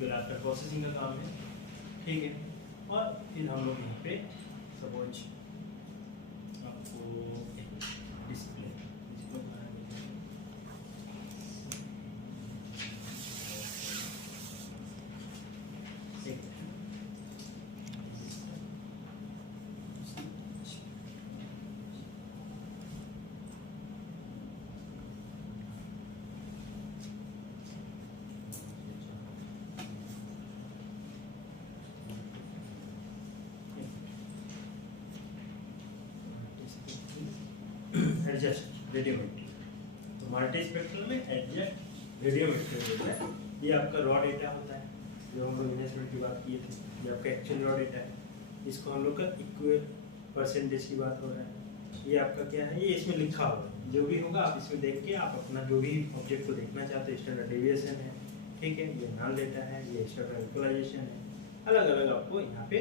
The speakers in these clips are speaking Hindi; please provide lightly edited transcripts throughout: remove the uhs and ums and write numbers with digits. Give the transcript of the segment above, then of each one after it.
टिपिकल आफ्टर प्रोसेसिंग का काम है, ठीक है। और फिर हम लोग यहाँ पे सपोज आपको डिस्प्ले एडजस्ट रेडियोमेट्री, तो मल्टी स्पेक्ट्रल में एडजस्ट रेडियोमेट्री होता है। ये आपका रॉ डेटा होता है, जो हम लोग इन्वेस्टमेंट की बात किए थे, ये आपका एक्चुअल रॉ डेटा है। इसको हम लोग का इक्वल परसेंटेज की बात हो रहा है। ये आपका क्या है, ये इसमें लिखा हुआ है, जो भी होगा आप इसमें देख के आप अपना जो भी ऑब्जेक्ट को देखना चाहते हैं, स्टैंडर्ड डेविएशन है, ठीक है, ये नॉन डेटा है, ये स्टैंडर्ड इक्वलाइजेशन है, अलग अलग आपको यहाँ पे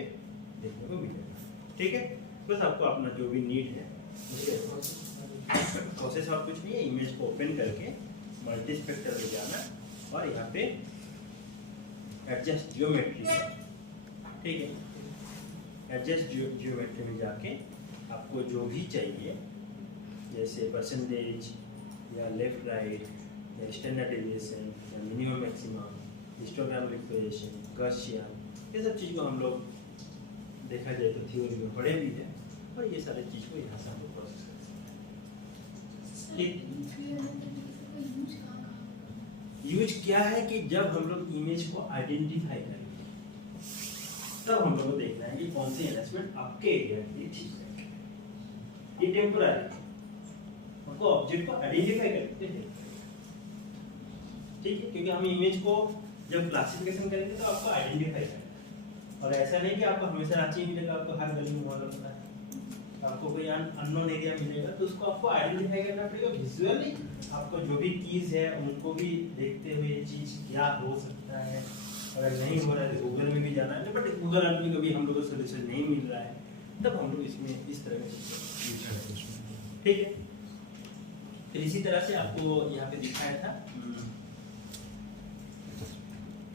देखने को मिलेगा, ठीक है। बस आपको अपना जो भी नीड है प्रोसेस और कुछ नहीं है, इमेज को ओपन करके मल्टी स्पेक्ट्रल में जाना और यहाँ पे एडजस्ट जियोमेट्री, ठीक है। एडजस्ट जियोमेट्री में जाके आपको जो भी चाहिए, जैसे परसेंटेज या लेफ्ट राइट या स्टैंडर्ड डेविएशन या minimum maximum, histogram equation, Gaussian, ये सब चीज़ को हम लोग देखा जाए तो थ्योरी में पढ़े भी है, और ये सारी चीज़ को यहाँ से हम लोग प्रोसेस कर सकते हैं। यूज क्या है कि जब हम लोग इमेज को आइडेंटिफाई करेंगे, तब हम लोग को देखना है कि कौन सी एनहांसमेंट आपके एरिया के लिए ठीक है। ये टेम्पररी हमको ऑब्जेक्ट को आइडेंटिफाई करते हैं, ठीक है, क्योंकि हम इमेज को जब क्लासिफिकेशन करेंगे तो आपको आइडेंटिफाई करना है। और ऐसा नहीं कि आपको हमेशा रांची मिलेगा, आपको हर गली में मॉडल होता है, आपको कोई अननोन एरिया मिलेगा तो उसको आपको आइडेंटिफाई करना पड़ेगा विजुअली। आपको जो भी कीज है उनको भी देखते हुए ये चीज़ क्या हो सकता है, अगर नहीं हो रहा है तो गूगल में भी जाना है, बट गूगल में कभी हम लोग को सोल्यूशन नहीं मिल रहा है, तब हम लोग इसमें इस तरह के, ठीक है। फिर इसी तरह से आपको यहाँ पे दिखाया था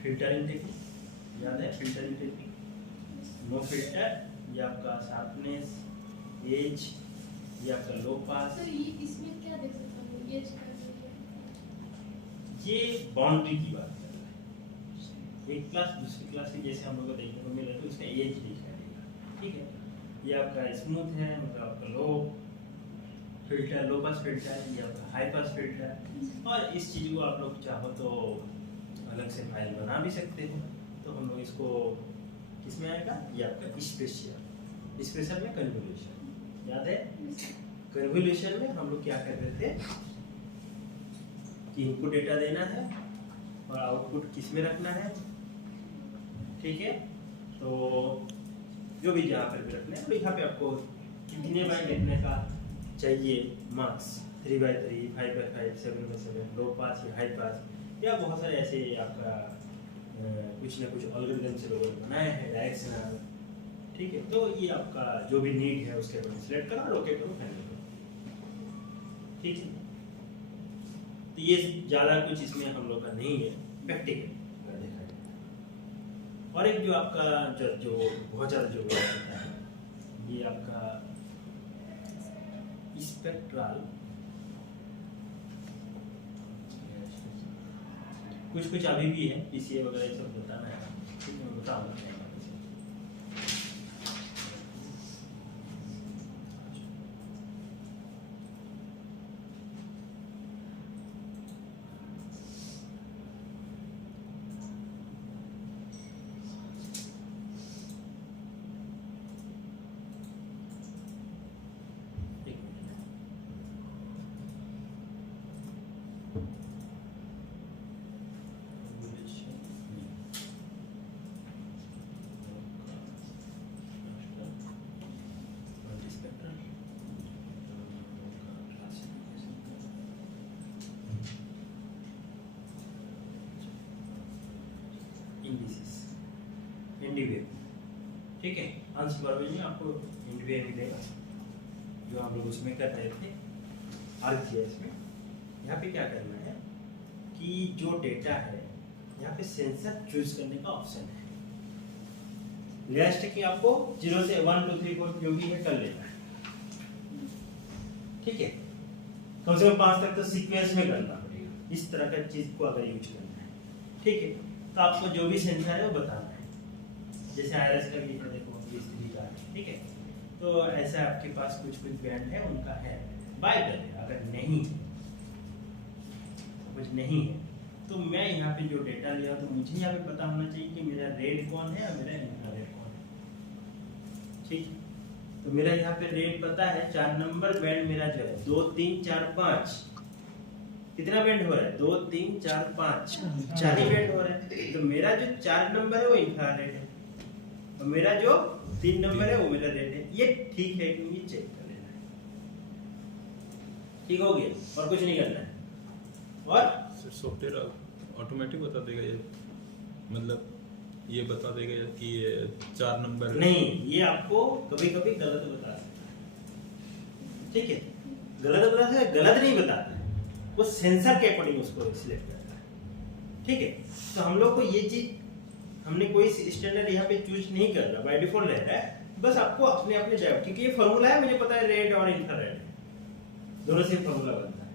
फिल्टरिंग टेक्निक, याद है फिल्टरिंग टेक्निक, नो फिल्टर, ये आपका शार्पनेस, एज, ये आपका लो पास। सर ये इसमें क्या देख सकता हूँ, एज का ये बाउंड्री की बात कर रहा है। एक क्लास दूसरी क्लास से जैसे हम लोग को देखने को मिल रहा है तो इसका एज दिखाई देगा, ठीक है। ये आपका स्मूथ है, मतलब आपका लो फिल्टर, लो पास फिल्टर, ये आपका हाई पास फिल्टर। और इस चीज़ को आप लोग चाहो तो अलग से फाइल बना भी सकते हो, तो हम लोग इसको किसमें आएगा, ये आपका स्पेशल में कन्वोल्यूशन, याद है। कन्वोल्यूशन में हम लोग क्या कर रहे थे कि इनपुट डेटा देना है और आउटपुट किस में रखना है, ठीक है। तो जो भी जहाँ पर भी रखना है, तो यहाँ पे आपको कितने बाई लिखने का चाहिए मार्क्स, 3x3, 5x5, 7x7, लो पास या हाई पास, या बहुत सारे ऐसे आपका कुछ ना कुछ एल्गोरिथम से लोगों ने बनाया है, डायरेक्शनल, ठीक है। तो ये आपका जो भी नीड है उसके अकॉर्डिंग सिलेक्ट करो, लोकेट करो, फाइंड करो, ठीक है। तो ये ज़्यादा कुछ इसमें हम लोग का नहीं है, प्रैक्टिकल अगर देखा जाए। और एक जो आपका जो बहुत ज़्यादा जो होता है, ये आपका स्पेक्ट्रल, कुछ अभी भी है, पीसीए वगैरह ये सब बताना है, ठीक है, बताऊँगा। इंडिविजुअल, ठीक है। अनसुपरवाइज्ड में आपको इंडिविजुअल मिलेगा, जो हम लोग उसमें कर रहे थे आरजीएस में। यहाँ पे क्या करना है कि जो डेटा है, यहाँ पे सेंसर चूज करने का ऑप्शन है। लास्ट है कि आपको 0 से 1 2 3 4 जो भी है कर लेना है, ठीक है। कम से कम 5 तक तो सीक्वेंस में करना पड़ेगा, इस तरह का चीज को अगर यूज करना है, ठीक है। तो आपको जो भी सेंसर है वो बताना है, जैसे आईआरएस का भी देखो B3 का, ठीक है। तो ऐसा आपके पास कुछ बैंड है उनका है, बाय कर ले। अगर नहीं कुछ नहीं है तो मैं यहाँ पे जो डेटा लिया तो मुझे यहाँ पे पता होना चाहिए कि मेरा रेड कौन है और मेरा इंफ्रारेड कौन है, ठीक। तो मेरा यहाँ पे रेड पता है, 4 नंबर बैंड मेरा जो है 2 3 4 5, कितना बैंड हो रहा है 2 3 4 5, 4 ही बैंड हो रहा है। तो मेरा जो 4 नंबर है वो इंफ्रारेड है और मेरा जो 3 नंबर है वो मेरा रेड है। ये ठीक है कि नहीं चेक कर लेना है, ठीक हो गया, और कुछ नहीं करना है। और सॉफ्टवेयर ऑटोमेटिक बता देगा ये, मतलब ये बता देगा कि ये 4 नंबर नहीं, ये आपको कभी कभी गलत बता सकता है, ठीक है। गलत बता सकता है, गलत नहीं बताता है, वो सेंसर के अकॉर्डिंग उसको सिलेक्ट करता है, ठीक है। तो हम लोग को ये चीज हमने कोई स्टैंडर्ड यहाँ पे चूज नहीं कर रहा, बाय डिफॉल्ट रह रहा है। बस आपको अपने अपने जगह, क्योंकि ये फॉर्मूला है, मुझे पता है रेड और इंफ्रारेड दोनों से फॉर्मूला बनता है।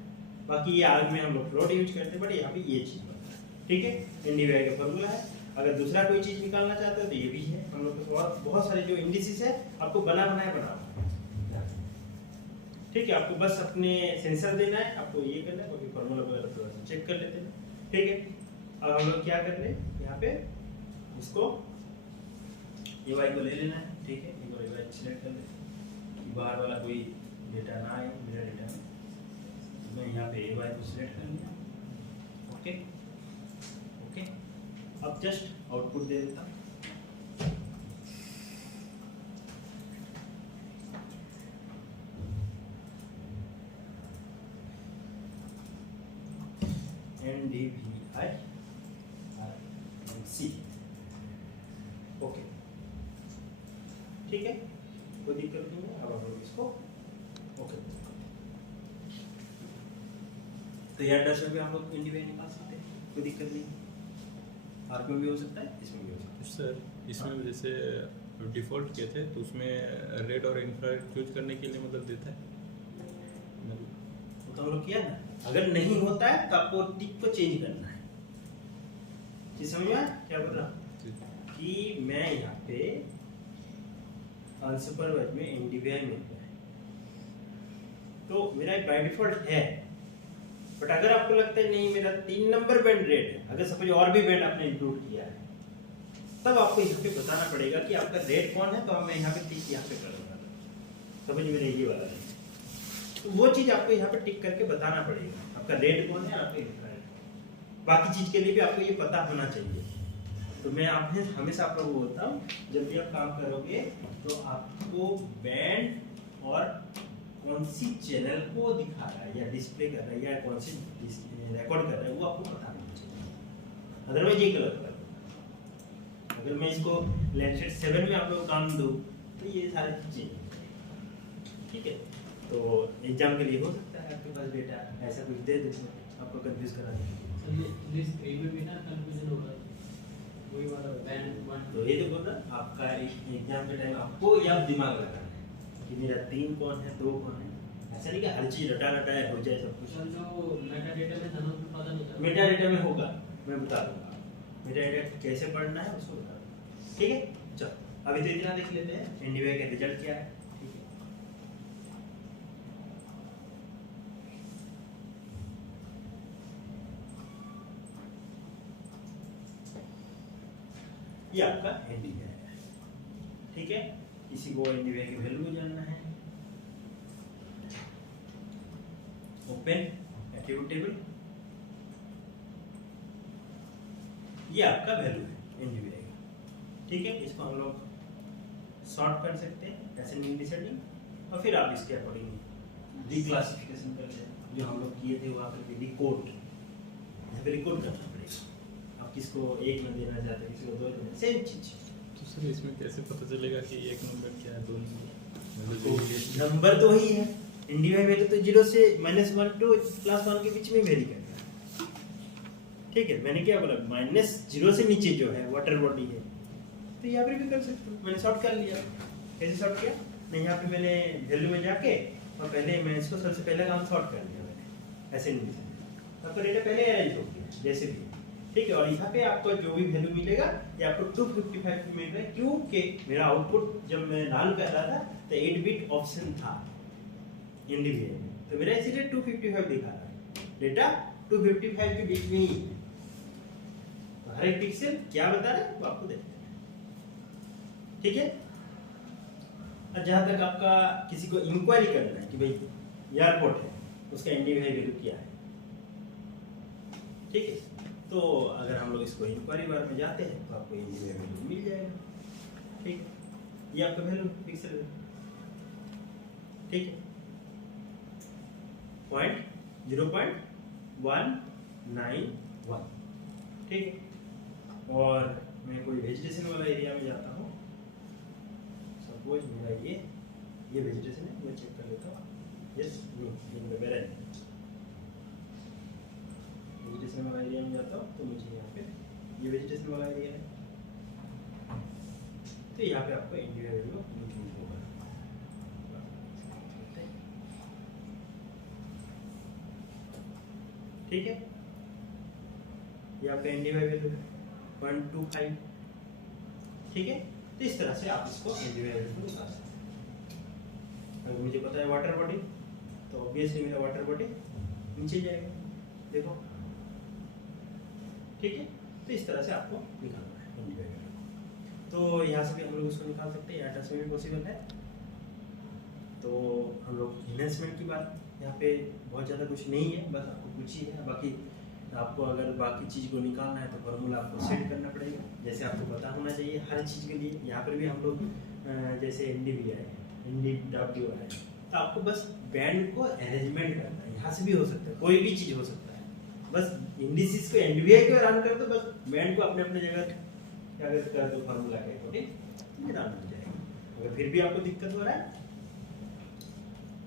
बाकी ये आग में हम लोग फ्लोट यूज करते हैं, बट यहाँ पे ये चीज बनता है, ठीक है। एनडीवीआई का फॉर्मूला है। अगर दूसरा कोई चीज निकालना चाहते हो तो ये भी है हम लोग के, और बहुत सारे जो इंडिसेस है आपको बना बनाना, ठीक है। आपको बस अपने सेंसर देना है, आपको ये करना है, क्योंकि फॉर्मूला वगैरह थोड़ा सा चेक कर लेते हैं, ठीक है। अब हम लोग क्या कर ले, यहाँ पे इसको AY को ले लेना है, ठीक है। एक बार AY सिलेक्ट कर ले, बाहर वाला कोई डेटा ना आए मेरा डेटा में। मैं यहाँ पे AY को सिलेक्ट कर लिया, ओके ओके। अब जस्ट आउटपुट दे देता हूँ, NDVI RNC, ओके, ठीक है। कोई दिक्कत नहीं है। अब हम लोग इसको ओके, तो यार 10 में भी हम लोग एनडीवीआई निकाल सकते हैं, कोई दिक्कत नहीं। आर्क में भी हो सकता है, इसमें भी हो सकता है। सर इसमें जैसे डिफ़ॉल्ट किए थे तो उसमें रेड और इंफ्रारेड चूज करने के लिए मतलब देता है, वो तो हम लोग किया ना। अगर नहीं होता है तो आपको टिक को चेंज करना है, चीज समझ में आया क्या बोल रहा कि मैं यहाँ पे अनसुपरवाइज्ड में एनडीवीआई में है तो मेरा बाय डिफॉल्ट है। बट अगर आपको लगता है नहीं मेरा 3 नंबर बैंड रेड है, अगर सपोज और भी बैंड आपने इंक्लूड किया है, तब आपको यहाँ पे बताना पड़ेगा कि आपका रेड कौन है। तो मैं यहाँ पे टिक यहाँ पे करूँगा, समझ मेरा ये वाला है, तो वो चीज आपको यहाँ पे टिक करके बताना पड़ेगा आपका रेड कौन है, आपका इंफ्रारेड कौन है। बाकी चीज के लिए भी आपको ये पता होना चाहिए। तो मैं आपने हमेशा आप लोगों को बोलता हूँ, जब भी आप काम करोगे तो आपको बैंड और कौन सी चैनल को दिखा रहा है या डिस्प्ले कर रहा है या कौन सी रिकॉर्ड कर रहा है वो आपको पता होना चाहिए, अदरवाइज ये गलत होगा। अगर मैं इसको लैंडसेट 7 में आप लोग काम दूँ तो ये सारी चीजें, ठीक है। तो एग्जाम के लिए हो सकता है आपके पास डेटा ऐसा कुछ दे दे आपको कंफ्यूज करा दे, वही वाला बैंड 1 तो ये जो बोल रहा आपका एग्जाम के टाइम आपको यह दिमाग लगाना है कि मेरा 3 कौन है 2 कौन है। ऐसा नहीं कि हर चीज रटा रटाया हो जाए सब कुछ। सर जो मेटा डेटा में था ना उसमें पता नहीं था। मेटा डेटा में होगा, मैं बता दूंगा मेटा डेटा कैसे पढ़ना है उसको बता दूंगा, ठीक है। चलो अभी तो इतना देख लेते हैं एनडीवीआई का रिजल्ट क्या है, ठीक है। ये आपका एनडीवीआई है, ठीक है। इसी को एनडीवीआई की वैल्यू जानना है। ओपन एट्रीब्यूट टेबल, ये आपका वैल्यू है एनडीवीआई का, ठीक है। इसको हम लोग सॉर्ट कर सकते हैं असेंडिंग डिसेंडिंग, और फिर आप इसके अकॉर्डिंग रिक्लासिफिकेशन कर लें जो हम लोग किए थे वहाँ पर रिकॉर्ड, यहाँ पे रिकॉर्ड करना पड़ेगा। आप किसको 1 में देना चाहते हैं, किसी को 2 में, सेम चीज। तो सर इसमें कैसे पता चलेगा कि 1 नंबर क्या है 2 नंबर? नंबर तो वही है, एनडीवीआई वैल्यू तो 0 से -1 to +1 के बीच में वेरी करता है, ठीक है, मैंने क्या बोला -0 से नीचे जो है वाटर बॉडी है, तो यहाँ पर भी कर सकते हो। मैंने शॉर्ट कर लिया। कैसे शॉर्ट किया? नहीं, यहाँ पे मैंने वैल्यू में जाके और पहले मैं इसको सबसे पहला काम शॉर्ट कर लिया मैंने, ऐसे नहीं। आपको डेटा पहले अरेंज हो गया जैसे भी, ठीक है। और यहाँ पे आपको जो भी वैल्यू मिलेगा ये आपको 255 मिल रहा है, क्योंकि मेरा आउटपुट जब मैं लाल कर रहा था तो 8 बिट ऑप्शन था इंडिविजुअल में, तो मेरा इसीलिए 255 दिखा रहा है। डेटा 255 के बीच में ही है, तो हर एक पिक्सल क्या बता रहा है वो आपको देखते हैं, ठीक है। और जहां तक आपका किसी को इंक्वायरी करना है कि भाई एयरपोर्ट है, उसका इंडिविजुअल वैल्यू क्या है, ठीक है। तो अगर हम लोग इसको इंक्वायरी बार में जाते हैं तो आपको इंडिविजुअल वैल्यू मिल जाएगा, ठीक है। ये आपका वैल्यू पिक्सल है, ठीक है। 0.191, ठीक है। और मैं कोई वेजिटेशन वाला एरिया में जाता हूँ, सपोज मेरा ये वेजिटेशन है, मैं चेक कर लेता हूँ, यस नो, ये मेरा वेजिटेशन वाला एरिया में जाता हूँ तो मुझे यहाँ पे ये वेजिटेशन वाला एरिया है, तो यहाँ पे आपको इंडिविजुअल वैल्यू इंक्लूड होगा, ठीक है। ये आपका इंडिविजुअल वैल्यू 125, ठीक है। तो इस तरह से आप इसको इंडिविजुअल वैल्यू निकाल सकते हैं। अगर मुझे पता है वाटर बॉडी, तो ऑब्वियसली मेरा वाटर बॉडी नीचे जाएगा, देखो, ठीक है। तो इस तरह से आपको निकालना है इंडिविजुअल वैल्यू। तो यहाँ से भी हम लोग उसको निकाल सकते हैं, यहाँ टच में भी पॉसिबल है। तो हम लोग इन्वेस्टमेंट की बात, यहाँ पे बहुत ज़्यादा कुछ नहीं है, बस आपको कुछ ही है। बाकी आपको अगर बाकी चीज़ को निकालना है तो फॉर्मूला आपको सेट करना पड़ेगा, जैसे आपको पता होना चाहिए हर चीज़ के लिए। यहाँ पर भी हम लोग जैसे NDV है, NDW है, तो आपको बस बैंड को अरेंजमेंट करना है। यहाँ से भी हो सकता है, कोई भी चीज़ हो सकता है, बस इंडिसेस को NDVI को रन कर दो, बस बैंड को अपने अपने जगह क्या कर दो, फार्मूला के अकॉर्डिंग रन हो जाएगा। अगर फिर भी आपको दिक्कत हो रहा है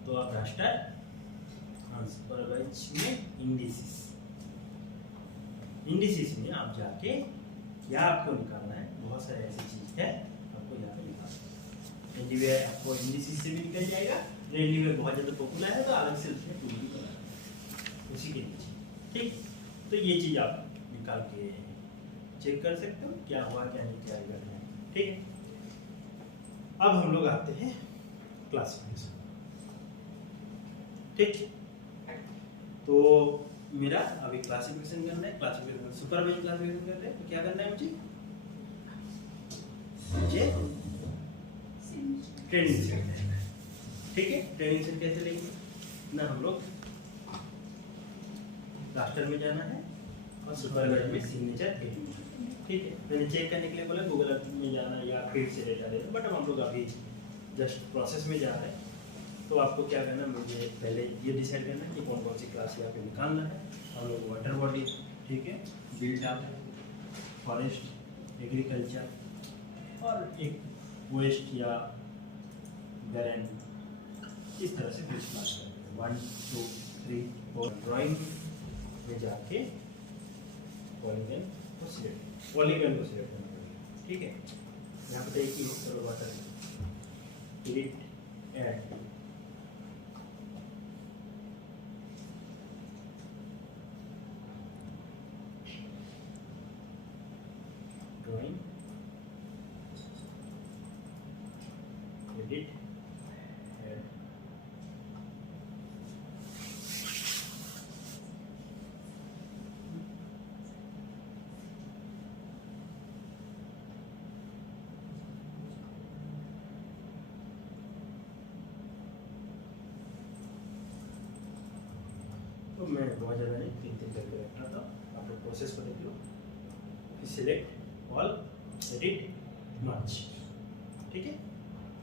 तो आप रास्टर अनसुपरवाइज्ड में इंडिसेस में आप जाके क्या आपको निकालना है, बहुत सारे ऐसी चीज है आपको यहाँ पे निकालना है। NDVI आपको इंडिसेस से भी निकल जाएगा, NDVI बहुत ज़्यादा पॉपुलर है तो अलग से उसमें टूल भी बना है उसी के नीचे, ठीक। तो ये चीज़ आप निकाल के चेक कर सकते हो क्या हुआ क्या नहीं, क्या करना है, ठीक है। अब हम लोग आते हैं क्लासिफिकेशन, ठीक। तो मेरा अभी क्लासिफिकेशन करना है, क्लासिफिकेशन सुपरवाइज क्लासिफिकेशन करना है, तो क्या करना है मुझे ट्रेनिंग सेट लेना है, ठीक है। ट्रेनिंग सेट कैसे लेंगे ना, हम लोग रास्टर में जाना है और सुपरवाइज में सिग्नेचर देना, ठीक है। मैंने चेक करने के लिए बोला गूगल में जाना या फीड से डेटा देना, बट हम लोग अभी जस्ट प्रोसेस में जा रहे हैं। तो आपको क्या करना, मुझे पहले ये डिसाइड करना है कि कौन कौन सी क्लास यहाँ पे निकालना है। हम लोग वाटर बॉडी, ठीक है, बिल्ट अप, फॉरेस्ट, एग्रीकल्चर और एक वेस्ट या बैरन, इस तरह से बीच क्लास करते हैं 1 2 3 4। ड्राइंग में जाके पॉलीगन को सिलेक्ट करना पड़ेगा, ठीक है। यहाँ पे एक ही चलो water edit add, drawing edit add, तो मैं बहुत ज़्यादा नहीं 3 करके रख रहा था। आप लोग प्रोसेस को देख लो, सिलेक्ट ऑल, एडिट मर्ज, ठीक है।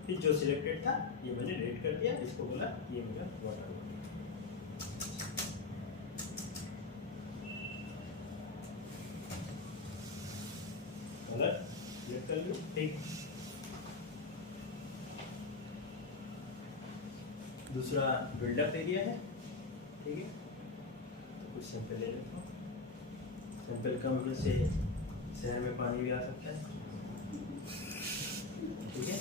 फिर जो सिलेक्टेड था ये मैंने रेड कर दिया, इसको बोला ये मेरा वाटर बॉडी, कलर सिलेक्ट कर लो, ठीक। दूसरा बिल्डअप एरिया है, ठीक है। तो कुछ सैंपल ले लेता हूँ, सैंपल कम होने से शहर में पानी भी आ सकता है, ठीक है।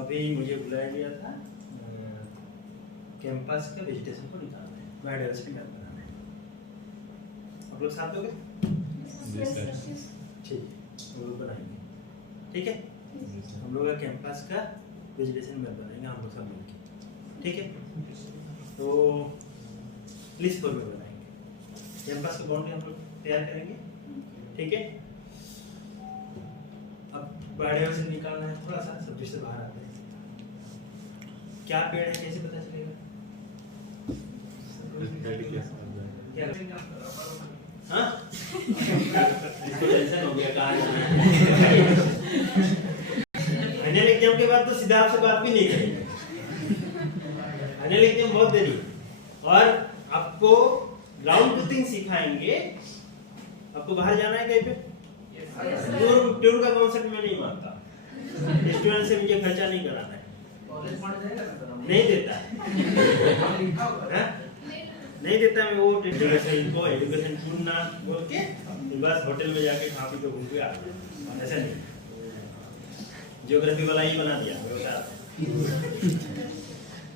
अभी मुझे बुलाया गया था कैंपस का वेजिटेशन को निकालना है, बायोडाइवर्सिटी मैप बनाना है। आप लोग साथ दोगे? ठीक, हम लोग बनाएंगे, ठीक है। हम लोग का कैंपस का वेजिटेशन मैप बनाएंगे हम लोग सब मिलकर, ठीक है। तो लिस्ट फॉर्म में बनाएंगे, कैंपस का बाउंड्री हम लोग तैयार करेंगे, ठीक है। अब बायोडाइवर्सिटी निकालना है, थोड़ा सा सब्जेक्ट से बाहर आते हैं। क्या पेड़ है कैसे पता चलेगा? क्या हाँ? इसको टेंशन हो गया कहाँ जाना है। फाइनल एग्जाम के बाद तो सीधा आपसे बात भी नहीं करेंगे, फाइनल एग्जाम बहुत देरी, और आपको ग्राउंड ट्रूथिंग सिखाएंगे। आपको बाहर जाना है कहीं पे? टूर का कॉन्सेप्ट मैं नहीं मानता, स्टूडेंट से मुझे खर्चा नहीं कराना है, नहीं देता है, नहीं देता मैं वो एजुकेशन टूर ना बोल के बस होटल में जाके खा पी के घूम के आ गया, ऐसा नहीं। ज्योग्राफी वाला ही बना दिया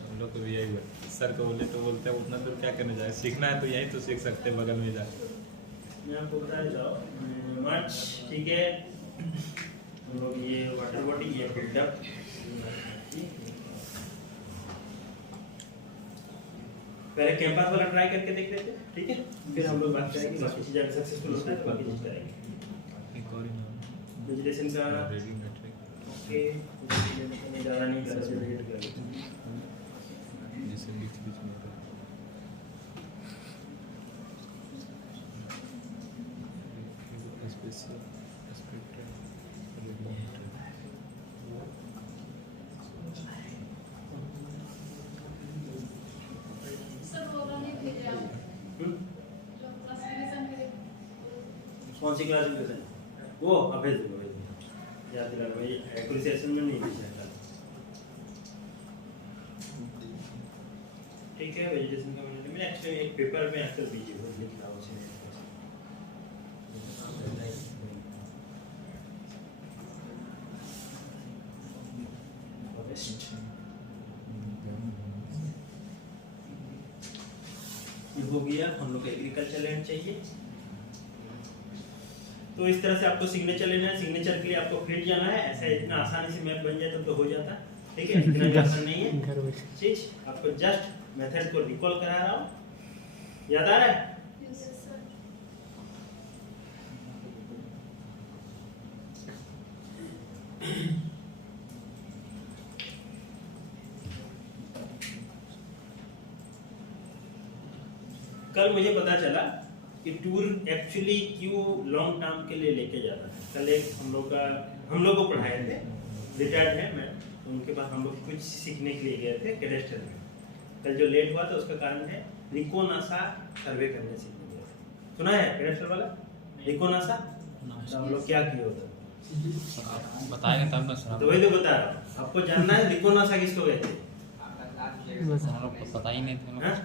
हम लोग को भी यही सर को बोले तो बोलते हैं उतना दूर क्या करने जाए, सीखना है तो यहीं तो सीख सकते हैं बगल में जाके। मैं आपको बता देता हूँ मार्च, ठीक है। हम लोग ये वाटर बॉडी, ये बिल्डअप, पहले कैंपस वाला ट्राई करके देख लेते हैं, ठीक है। फिर हम लोग बात करेंगे बाकी चीज़ अगर सक्सेसफुल होता है तो बाकी चीज़ करेंगे। एक और ही विजुलेशन का रीडिंग मैट्रिक ओके, मैं ज़्यादा नहीं कर सकता, रेड कर लेते हैं। जैसे बीच बीच में special aspect reading metric sir वो वाला नहीं भेजे आप, जो क्लासिफिकेशन के लिए। कौन सी क्लासिफिकेशन? वो भेज दूँगा, भेज दूँगा, याद दिलाना भाई, एक्यूरेसी में नहीं भेजना है, ठीक है। वेजिटेशन का मैंने एक्चुअली एक पेपर में आजकल बीजी हो लिखा है उसे, ये हो गया। हम लोग एग्रीकल्चर लैंड चाहिए, तो इस तरह से आपको सिग्नेचर लेना है। सिग्नेचर के लिए आपको फील्ड जाना है, ऐसा इतना आसानी से मैप बन जाए तब तो हो जाता, ठीक है। इतना भी आसान नहीं है चीज, आपको जस्ट मेथड को रिकॉल करा रहा हूँ, याद आ रहा है? Yes, sir. कल मुझे पता चला कि टूर एक्चुअली क्यों लॉन्ग टर्म के लिए लेके जाता है। कल एक हम लोग को पढ़ाए थे, रिटायर्ड है मैं, उनके पास हम लोग कुछ सीखने के लिए गए थे कैडेस्टर में। कल जो लेट हुआ था उसका कारण है रिकोनासा सर्वे करने सीखने गए थे। सुना है कैडेस्टर वाला रिकोनासा? तो हम लोग क्या किए होता बताएंगे तब ना सर। तो वही तो बता रहा हूँ, आपको जानना है रिकोनासा किसको कहते हैं। हम लोग को पता ही नहीं था। हाँ?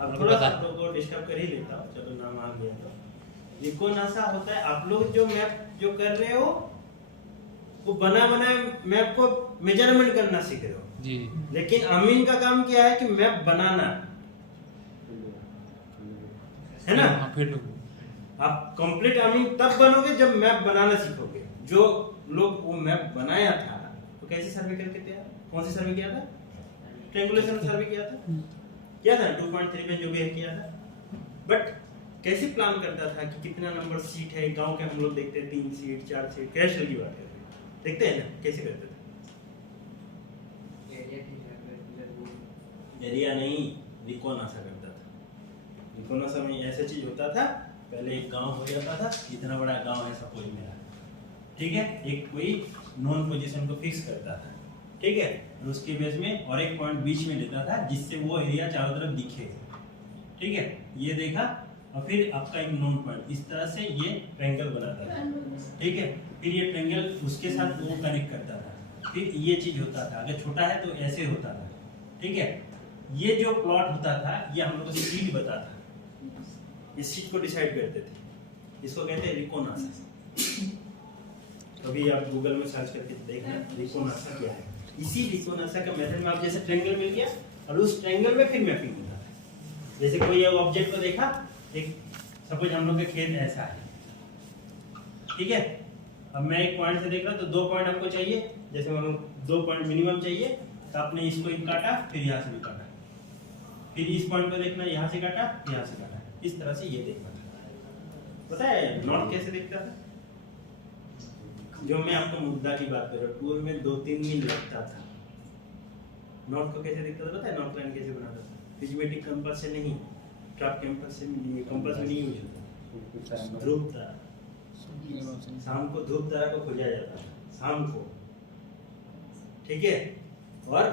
अब थोड़ा सा आप लोग को डिस्टर्ब कर ही लेता हूँ, चलो नाम आ गया तो। रिकोनासा होता है, आप लोग जो मैप जो कर रहे हो वो बना बनाए मैप को मेजरमेंट करना सीख रहे हो जी। लेकिन अमीन का काम क्या है कि मैप बनाना है ना। फिर आप कंप्लीट अमीन तब बनोगे जब मैप बनाना सीखोगे। जो लोग वो मैप बनाया था तो कैसे सर्वे करके थे? कौन सी सर्वे किया था? ट्रायंगुलेशन सर्वे किया था 2.3 में जो भी है किया था। बट कैसे प्लान करता था कि कितना नंबर सीट है? गांव के हम लोग देखते हैं 3 सीट 4 सीट, कैश की बात करते हैं, देखते हैं ना कैसे करते थे। एरिया नहीं, रिकोनासा करता था। रिकोनासा में ऐसा चीज होता था, पहले एक गांव हो जाता था, इतना बड़ा गांव है सपोज मेरा, ठीक है। एक कोई नॉन पोजीशन को फिक्स करता था, ठीक है, और उसके बेस में और एक पॉइंट बीच में लेता था जिससे वो एरिया चारों तरफ दिखे, ठीक है। ये देखा और फिर आपका एक नोन पॉइंट, इस तरह से ये ट्रायंगल बनाता था, ठीक है। फिर ये ट्रायंगल उसके साथ वो कनेक्ट करता था, फिर ये चीज होता था। अगर छोटा है तो ऐसे होता था, ठीक है। ये जो प्लॉट होता था ये हम लोग को स्पीड बताता, इस चीज को डिसाइड करते थे, इसको कहते हैं रिकोनासेंस। अभी आप गूगल में सर्च करके देखना रिकोनासा क्या है। इसी रिकोनासा का मेथड में आप जैसे ट्रायंगल मिल गया और उस ट्रायंगल में फिर मैपिंग होता है। जैसे कोई एक ऑब्जेक्ट को देखा, एक सपोज हम लोग का खेत ऐसा है, ठीक है। अब मैं एक पॉइंट से देख रहा तो 2 पॉइंट हमको चाहिए, जैसे हम 2 पॉइंट मिनिमम चाहिए, तो आपने इसको एक काटा, फिर यहाँ से भी काटा, फिर इस पॉइंट को देखना, यहाँ से काटा, यहाँ से काटा, इस तरह से ये देखना था। पता है नॉट कैसे देखता था? जो मैं आपको मुद्दा की बात कर रहा हूँ, टूर में 2-3 दिन लगता था। नॉट को कैसे देखता था पता है? नॉट लाइन कैसे बनाता था? फिजिमेटिक कंपास से नहीं, ट्रैप कंपास से नहीं, कंपास में नहीं यूज होता, ध्रुव तारा। शाम को ध्रुव तारा को खोजा जाता था, शाम को, ठीक है। और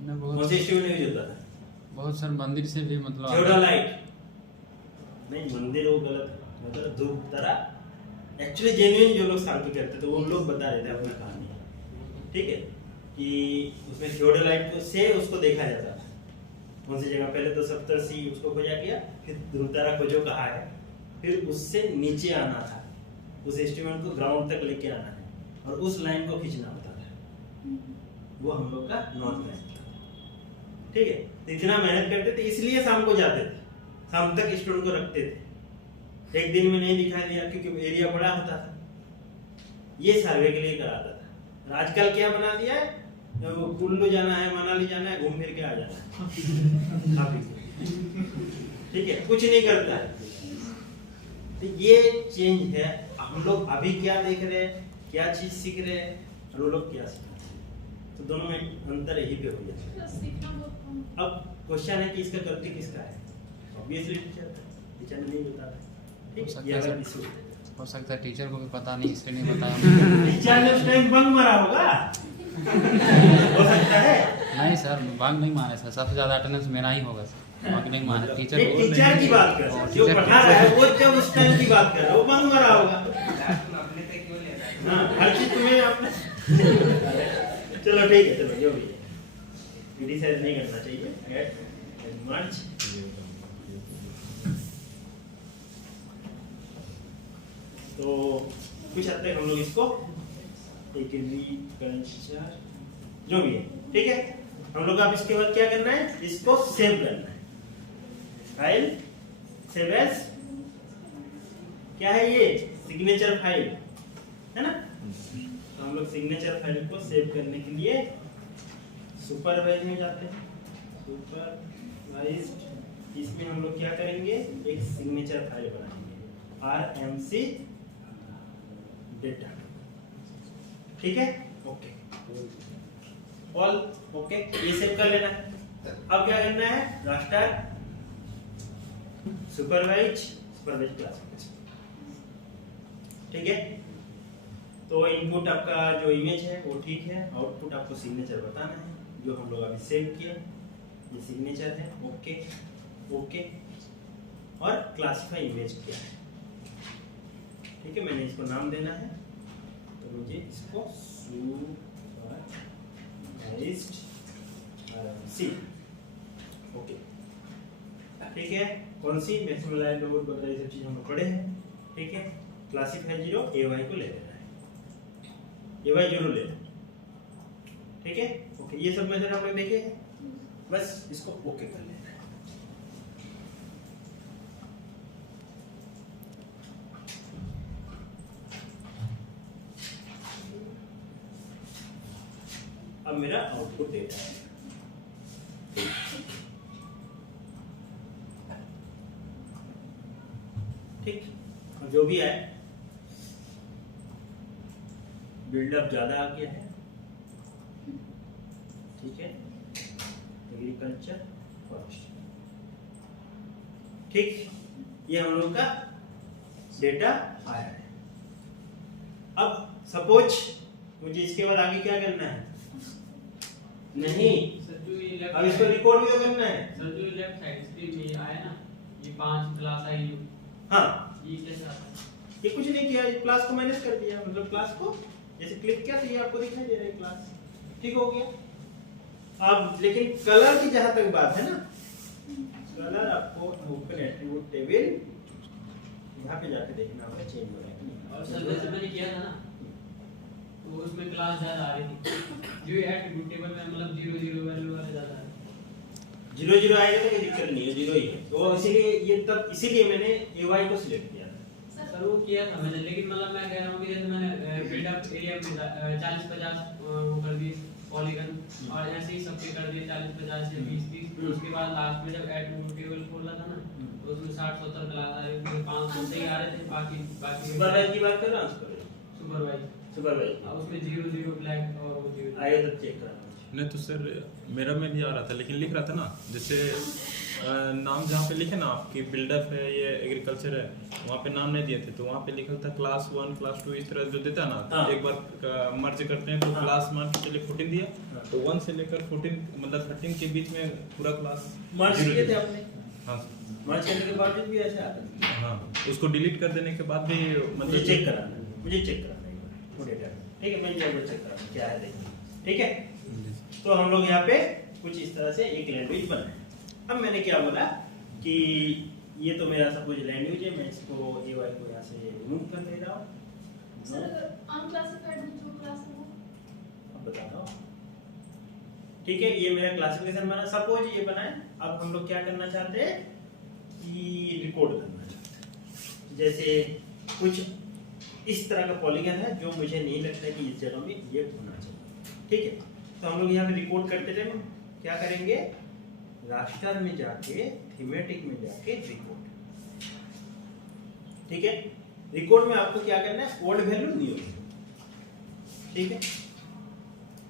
कौन से इंस्ट्रूमेंट यूज होता था? बहुत सारे मंदिर से भी मतलब थियोडोलाइट नहीं, मंदिर वो गलत है, मतलब ध्रुव तारा एक्चुअली जेन्युइन जो लोग शाम को करते थे वो लोग बता रहे थे अपना कहानी, ठीक है, कि उसमें थियोडोलाइट को से उसको देखा जाता था। कौन सी जगह? पहले तो सप्तर्षि उसको खोजा गया, फिर ध्रुव तारा खोजो कहा है, फिर उससे नीचे आना था, उस इंस्ट्रूमेंट को ग्राउंड तक लेके आना है और उस लाइन को खींचना होता था। वो हम लोग का नॉर्थ लाइन था, ठीक है। तो इतना मेहनत करते थे, इसलिए शाम को जाते थे, शाम तक स्टूडेंट को रखते थे। एक दिन में नहीं दिखाई दिया क्योंकि एरिया बड़ा होता था, ये सर्वे के लिए कराता था। और आजकल क्या बना दिया है, तो कुल्लू जाना है, मनाली जाना है, घूम फिर के आ जाना है, ठीक है, कुछ नहीं करता है। तो ये चेंज है। हम लोग अभी क्या देख रहे हैं, क्या चीज सीख रहे हैं, और वो लोग क्या सीख रहे हैं, तो दोनों में अंतर यही पे हो जाता है। सीखना बहुत कम। अब क्वेश्चन है कि इसका गलती किसका है? ऑब्वियसली टीचर ने नहीं बताया, ठीक है। ये अलग इशू है। हो सकता है टीचर को भी पता नहीं, इसलिए नहीं बताया। टीचर ने उस टाइम बंक मारा होगा, हो सकता है। नहीं सर, बंक नहीं मारे सर, सबसे ज्यादा अटेंडेंस मेरा ही होगा सर, बंक नहीं मारे। टीचर नहीं, टीचर की बात कर रहे हैं, जो टीचर- पढ़ा रहा है वो जब उस टाइम की बात कर रहा है, वो बंक मारा होगा। हाँ, हर चीज तुम्हें अपने चलो ठीक है, चलो जो भी है, क्रिटिसाइज नहीं करना चाहिए। गेट मच तो कुछ हद तक हम लोग इसको एक रिकल्चर जो भी है, ठीक है। हम लोग अब इसके बाद क्या करना है, इसको सेव करना है। फाइल सेव एज क्या है, ये सिग्नेचर फाइल है ना। तो हम लोग सिग्नेचर फाइल को सेव करने के लिए सुपरवाइज में जाते हैं। सुपरवाइज, इसमें हम लोग क्या करेंगे, एक सिग्नेचर फाइल बनाएंगे, RMC डेटा, ठीक है। ओके, ऑल ओके, ये सेव कर लेना है। अब क्या करना है, रास्टर सुपरवाइज क्लास, ठीक है। तो इनपुट आपका जो इमेज है वो ठीक है, आउटपुट आपको सिग्नेचर बताना है, जो हम लोग अभी सेव किया, ये सिग्नेचर है। ओके ओके, और क्लासिफाई इमेज क्या है, ठीक है। मैंने इसको नाम देना है, तो मुझे इसको सुपरवाइज्ड RMC, ओके, ठीक है। कौन सी मैक्सिमम लाइन लोड वगैरह ये सब चीज हम लोग पढ़े हैं, ठीक है। क्लासिफाई 0 AY को ले लेना है, AY जरूर लेना, ठीक है। ओके, ये सब मेथड हम लोग देखे हैं, बस इसको ओके कर लेना है। अब मेरा आउटपुट डेटा है, ठीक। और जो भी है बिल्डअप ज्यादा आ गया है, ठीक है। एग्रीकल्चर फॉरेस्ट, ठीक, ये हम लोग का डेटा आया है। अब सपोज मुझे इसके बाद आगे क्या करना है, नहीं सर जो ये अब इसको रिकॉर्ड भी तो करना है। सर जो लेफ्ट साइड स्क्रीन में आया ना, ये 5 क्लास आई हाँ ये कैसे आता है? ये कुछ नहीं किया, क्लास को मैनेज कर दिया, मतलब क्लास को जैसे क्लिक किया तो ये आपको दिखाई दे रहा है क्लास, ठीक हो गया। अब लेकिन कलर की जहां तक बात है ना, कलर आपको ओपन एट्रीब्यूट टेबल यहाँ पे जाके देखना होगा चेंज हो रहा है कि नहीं। और सर जैसे मैंने किया था ना तो उसमें क्लास ज्यादा आ रही थी, जो एट्रीब्यूट टेबल में मतलब 0 0 वैल्यू वाले ज्यादा आ रहे थे। 0 0 आएगा तो कोई दिक्कत नहीं है, 0 ही है, तो इसीलिए ये तब इसीलिए मैंने AY को सिलेक्ट किया था। सर वो किया था मैंने, लेकिन मतलब मैं कह रहा हूँ कि जैसे मैंने बिल्डअप एरिया में 40-50 वो कर दिए पॉलीगन, और ऐसे ही सबके कर दिए 40-50 या 20-30, उसके बाद लास्ट में जब एट्रीब्यूट टेबल खोला था ना तो उसमें 60-70 क्लास आ रही थी, 500 से ही आ रहे थे, बाकी सुपरवाइज की बात कर रहा हूँ, सुपरवाइज अब उसमें 0 0 ब्लैक और वो 0 आया तो चेक करा। नहीं तो सर मेरा में भी आ रहा था, लेकिन लिख रहा था ना जैसे नाम जहाँ पे लिखे ना आपकी बिल्डअप है ये एग्रीकल्चर है, वहाँ पे नाम नहीं दिए थे, तो वहाँ पे लिखा था क्लास 1 क्लास 2 इस तरह जो देता है ना, तो हाँ। एक बार मर्ज करते हैं तो हाँ। क्लास मान के चलिए 14 दिया, हाँ। तो 1 से लेकर 14 मतलब 13 के बीच में पूरा क्लास मर्ज किए थे आपने, हाँ मर्ज करने के बाद भी ऐसे आता है। हाँ, उसको डिलीट कर देने के बाद भी मुझे मतलब चेक कराना है, मुझे चेक कराना है एक बार वो डेटा, ठीक है, मैं जरूर चेक कराना क्या है देखिए, ठीक है। तो हम लोग यहाँ पे कुछ इस तरह से एक लैंग्वेज बनाए। अब मैंने क्या बोला कि ये तो मेरा सपोज लैंग्वेज है, मैं इसको AY को यहाँ से रिमूव कर दे रहा हूँ। सर अगर अनक्लासिफाइड जो क्लास है वो अब बता रहा हूँ, ठीक है, ये मेरा क्लासिफिकेशन बना, सपोज ये बना है। अब हम लोग क्या करना चाहते हैं कि रिकॉर्ड करना चाहते हैं, जैसे कुछ इस तरह का पॉलीगन है जो मुझे नहीं लगता कि इस जगह में ये होना चाहिए, ठीक है। तो हम लोग यहाँ पे रिकॉर्ड करते टाइम क्या करेंगे, रास्टर में जाके थीमेटिक में जाके रिकॉर्ड, ठीक है। रिकॉर्ड में आपको क्या करना है, ओल्ड वैल्यू न्यू वैल्यू, ठीक है।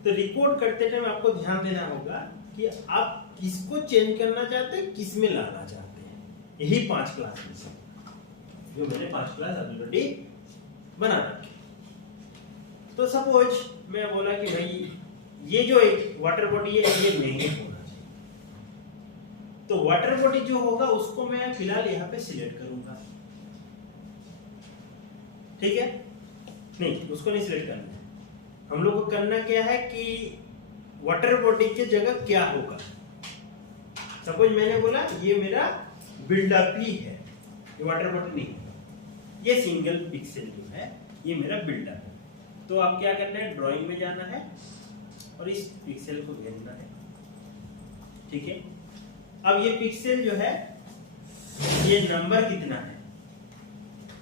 तो रिकॉर्ड करते टाइम आपको ध्यान देना होगा कि आप किसको चेंज करना चाहते हैं, किस में लाना चाहते हैं, यही 5 क्लास में से जो मैंने 5 क्लास ऑलरेडी बना रखी। तो सपोज मैं बोला कि भाई ये जो एक वाटर बॉडी है ये नहीं होना चाहिए, तो वाटर बॉडी जो होगा उसको मैं फिलहाल यहाँ पे सिलेक्ट करूंगा, ठीक है। नहीं, उसको नहीं सिलेक्ट करना है, हम लोग को करना क्या है कि वाटर बॉडी की जगह क्या होगा। सपोज मैंने बोला ये मेरा बिल्डअप ही है, ये वाटर बॉडी नहीं होगा, ये सिंगल पिक्सल जो है ये मेरा बिल्डअप है। तो आप क्या करना है, ड्राइंग में जाना है और इस पिक्सल को घेरना है, ठीक है। अब ये पिक्सल जो है ये नंबर कितना है,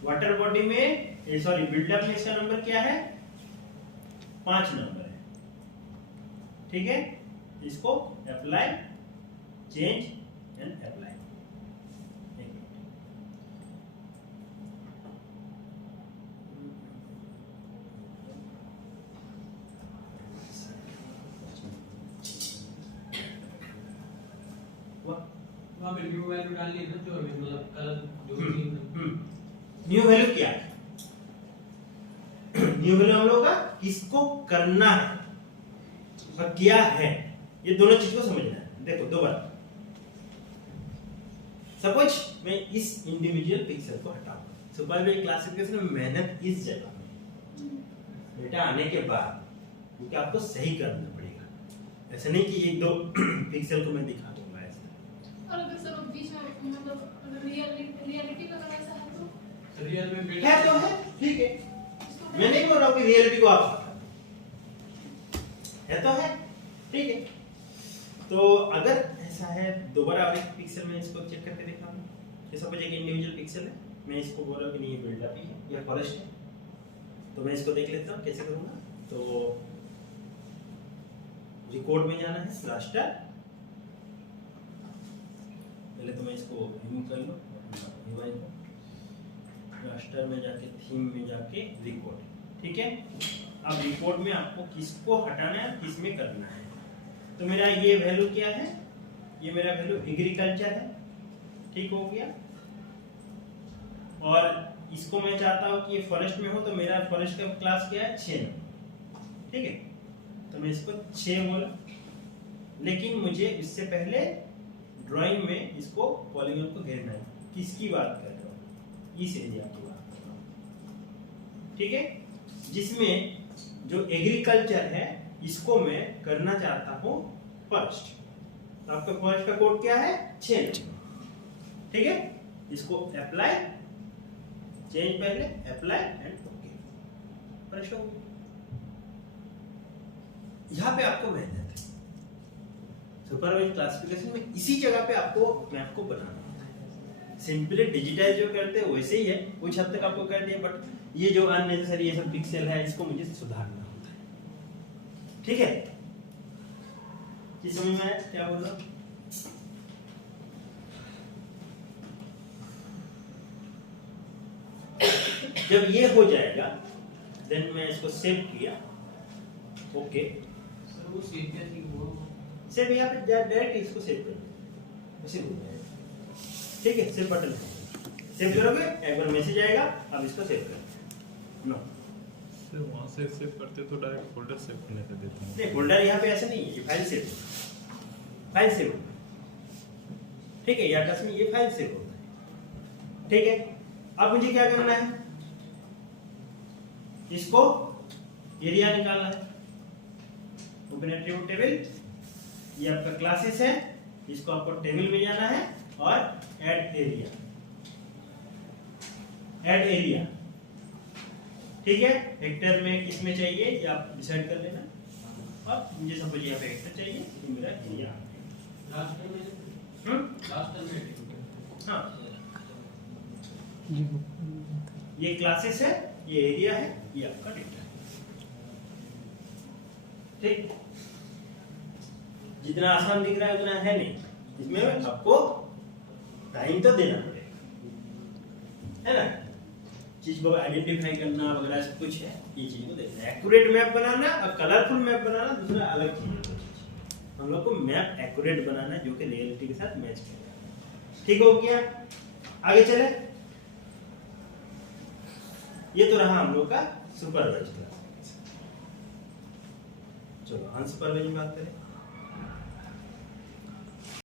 वाटर बॉडी में सॉरी बिल्डअप में इसका नंबर क्या है, 5 नंबर है, ठीक है। इसको अप्लाई चेंज एंड अप्लाई, वहाँ पे न्यू वैल्यू डालनी है ना, जो हमें मतलब कलर जो भी न्यू वैल्यू क्या है, न्यू वैल्यू हम लोग का किसको करना है और क्या है, ये दोनों चीज को समझना है। देखो दोबारा, सपोज मैं इस इंडिविजुअल पिक्सल को हटाऊं, सुपरवाइज क्लासिफिकेशन में मेहनत इस जगह में डेटा आने के बाद, क्योंकि आपको सही करना पड़ेगा, ऐसा नहीं कि 1-2 पिक्सल को मैं दिखा दूंगा ऐसा। और अगर सर बीच में मतलब रियलिटी का अगर ऐसा है तो रियल में है बिल्डअप तो है, ठीक है, इसको मैं नहीं बोल रहा हूँ कि रियलिटी को आप है तो है, ठीक है। तो अगर ऐसा है, दोबारा आप एक पिक्सल में इसको चेक करके दिखाऊंगा कि सपोज एक इंडिविजुअल पिक्सल है, मैं इसको बोल रहा हूँ कि नहीं ये बिल्डअप ही है या फॉरेस्ट है, तो मैं इसको देख लेता हूँ कैसे करूँगा। तो रिकॉर्ड में जाना है, रास्टर, पहले तो मैं इसको रिमूव कर लूँ, रास्टर में जाके थीम में जाके रिकॉर्ड, ठीक है। अब रिकॉर्ड में आपको किसको हटाना है, किस में करना है। तो मेरा ये वैल्यू क्या है, ये मेरा वैल्यू एग्रीकल्चर है, ठीक हो गया। और इसको मैं चाहता हूँ कि ये फॉरेस्ट में हो, तो मेरा फॉरेस्ट का क्लास क्या है, 6 नंबर, ठीक है। तो मैं इसको 6 बोला, लेकिन मुझे इससे पहले ड्राइंग में इसको पॉलीगन को घेरना है, किसकी बात कर रहा हूँ, इस एरिया की बात कर रहा हूँ, ठीक है। जिसमें जो एग्रीकल्चर है इसको मैं करना चाहता हूँ फर्स्ट। आपका फर्स्ट का कोड क्या है, 6, ठीक है। इसको अप्लाई, चेंज पहले, अप्लाई एंड ओके, फर्स्ट हो गया। यहाँ पे आपको मेहनत है सुपरवाइज क्लासिफिकेशन में, इसी जगह पे आपको मैप को बनाना होता है। सिंपली डिजिटाइज जो करते हैं वैसे ही है, कुछ हद तक आपको कर दिया, बट ये जो अननेसेसरी ये सब पिक्सेल है इसको मुझे सुधारना होता है, ठीक है। इस समय मैं क्या बोल रहा हूँ, जब ये हो जाएगा देन मैं इसको सेव किया, ओके। सर वो सेव कैसे हुआ? सेव यहाँ पे डायरेक्ट इसको सेव कर दो, ऐसे हो जाएगा, ठीक है। सेव बटन सेव करोगे, एक बार मैसेज आएगा, अब इसको सेव कर नो। से वहाँ से सेव करते तो डायरेक्ट फोल्डर सेव करने का देते हैं। नहीं, फोल्डर यहाँ पे ऐसे नहीं है, ये फाइल सेव, फाइल सेव, ठीक है। यार में ये फाइल सेव होता है, ठीक है। अब मुझे क्या करना है, इसको एरिया निकालना है, ओपन एट्रीब्यूट टेबल, ये आपका क्लासेस है, इसको आपको टेबल में जाना है और ऐड एरिया, ऐड एरिया, ठीक है। हेक्टर में किस में चाहिए ये आप डिसाइड कर लेना, और मुझे सपोज यहाँ पे हेक्टर चाहिए तो मेरा एरिया, लास्ट टाइम हाँ ये क्लासेस है, ये एरिया है, ये आपका डेटा है, ठीक। जितना आसान दिख रहा है उतना है नहीं, इसमें आपको टाइम तो देना पड़ेगा, है ना। चीज को आइडेंटिफाई करना वगैरह सब कुछ है, ये चीज को देखना है। एक्यूरेट मैप बनाना और कलरफुल मैप बनाना दूसरा अलग चीज है। हम लोग को मैप एक्यूरेट बनाना है जो कि रियलिटी के साथ मैच करेगा, ठीक हो गया। आगे चले, ये तो रहा हम लोग का सुपरवाइज क्लास। चलो अनसुपरवाइज में बात करें।